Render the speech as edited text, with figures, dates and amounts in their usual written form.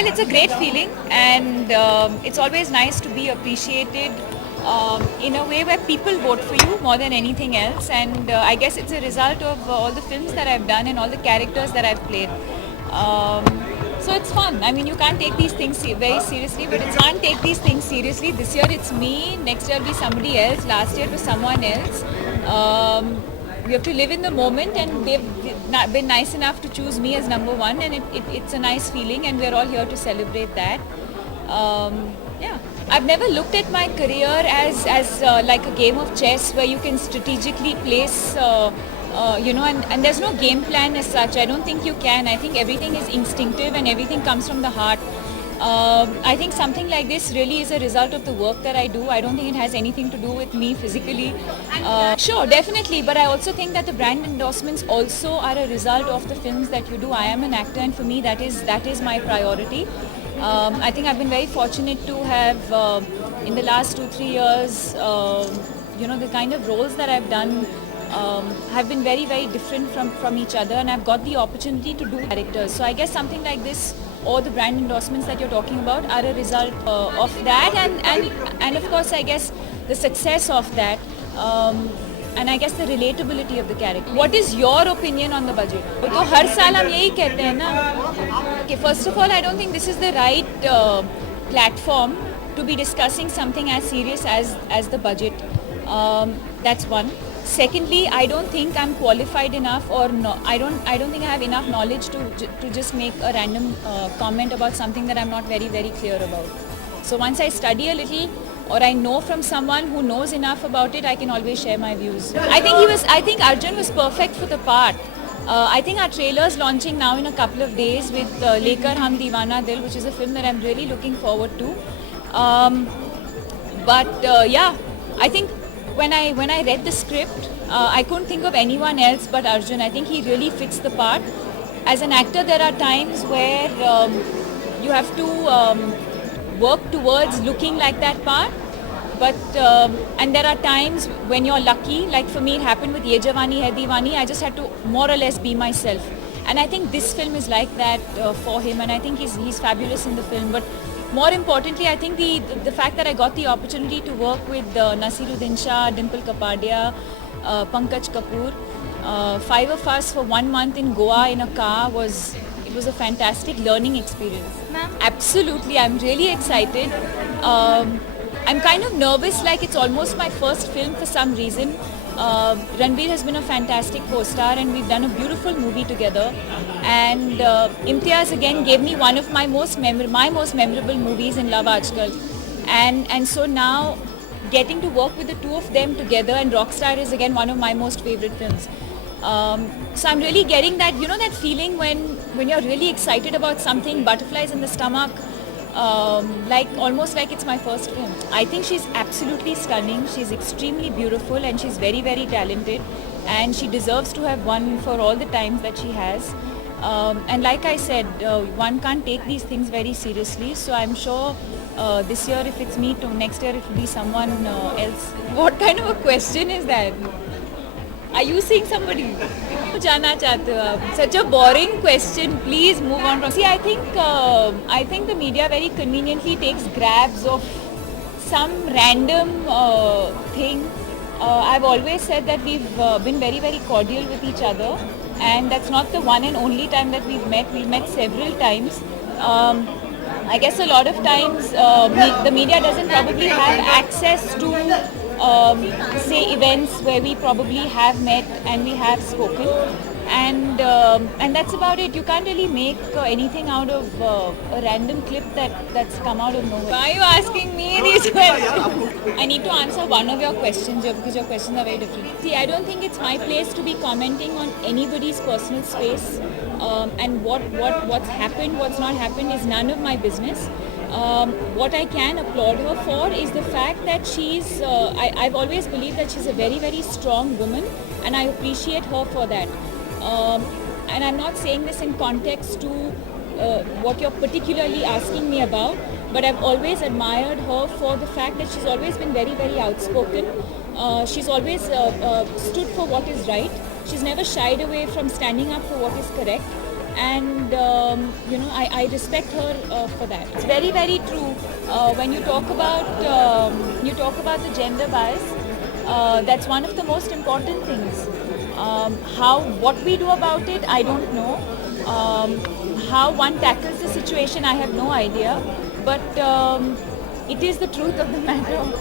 Well, it's a great feeling, and it's always nice to be appreciated in a way where people vote for you more than anything else. And I guess it's a result of all the films that I've done and all the characters that I've played. Um, so it's fun. I mean, you can't take these things very seriously, but it's fun. Take these things seriously. This year it's me. Next year it'll be somebody else. Last year it was someone else. You have to live in the moment, and they've been nice enough to choose me as number one, and it's a nice feeling, and we're all here to celebrate that. Yeah, I've never looked at my career as like a game of chess where you can strategically place, and there's no game plan as such. I don't think you can. I think everything is instinctive and everything comes from the heart. I think something like this really is a result of the work that I do. I don't think it has anything to do with me physically. Sure, definitely, but I also think that the brand endorsements also are a result of the films that you do. I am an actor, and for me that is my priority. I think I've been very fortunate to have, in the last 2-3 years, the kind of roles that I've done have been very, very different from each other, and I've got the opportunity to do characters. So I guess something like this, or the brand endorsements that you're talking about, are a result of that, and of course I guess the success of that, and I guess the relatability of the character. What is your opinion on the budget? तो हर साल हम यही कहते हैं ना. Okay, first of all, I don't think this is the right platform to be discussing something as serious as the budget. That's one. Secondly, I don't think I'm qualified enough, or no, I don't think I have enough knowledge to just make a random comment about something that I'm not very, very clear about. So once I study a little, or I know from someone who knows enough about it, I can always share my views. I think Arjun was perfect for the part. I think our trailer's launching now in a couple of days with Lekar Hum Deewana Dil, which is a film that I'm really looking forward to. Yeah, I think when I read the script, I couldn't think of anyone else but Arjun. I think he really fits the part. As an actor, there are times where you have to work towards looking like that part, but and there are times when you're lucky. Like for me, it happened with Ye Jawani Hai Deewani. I just had to more or less be myself, and I think this film is like that for him, and I think he's fabulous in the film. But more importantly, I think the fact that I got the opportunity to work with Naseeruddin Shah, Dimple Kapadia, Pankaj Kapoor, 5 of us for 1 month in Goa in a car was a fantastic learning experience. Ma'am? Absolutely, I'm really excited. I'm kind of nervous, like it's almost my first film for some reason. Ranveer has been a fantastic co-star, and we've done a beautiful movie together. And Imtiaz again gave me one of my most memorable movies in Love Aajkal. And so now getting to work with the two of them together, and Rockstar is again one of my most favorite films. So I'm really getting that, that feeling when you're really excited about something, butterflies in the stomach, almost like it's my first film. I think she's absolutely stunning. She's extremely beautiful, and she's very, very talented, and she deserves to have won for all the times that she has. And like I said, one can't take these things very seriously. So I'm sure this year, if it's me, next year it will be someone else. What kind of a question is that? Are you seeing somebody? Jana chahte ho aap? Such a boring question. Please move on from. See, I think the media very conveniently takes grabs of some random thing. I've always said that we've been very, very cordial with each other, and that's not the one and only time that we've met. We've met several times. I guess a lot of times the media doesn't probably have access to say events where we probably have met and we have spoken, and that's about it. You can't really make anything out of a random clip that's come out of nowhere. Why are you asking me these questions? I need to answer one of your questions here because your questions are very different. See, I don't think it's my place to be commenting on anybody's personal space, and what's happened, what's not happened is none of my business. What I can applaud her for is the fact that I've always believed that she's a very, very strong woman, and I appreciate her for that. And I'm not saying this in context to what you're particularly asking me about, but I've always admired her for the fact that she's always been very, very outspoken. She's always stood for what is right. She's never shied away from standing up for what is correct. and I respect her for that. It's very, very true. When you talk about the gender bias, that's one of the most important things. What we do about it, I don't know. How one tackles the situation, I have no idea. But it is the truth of the matter.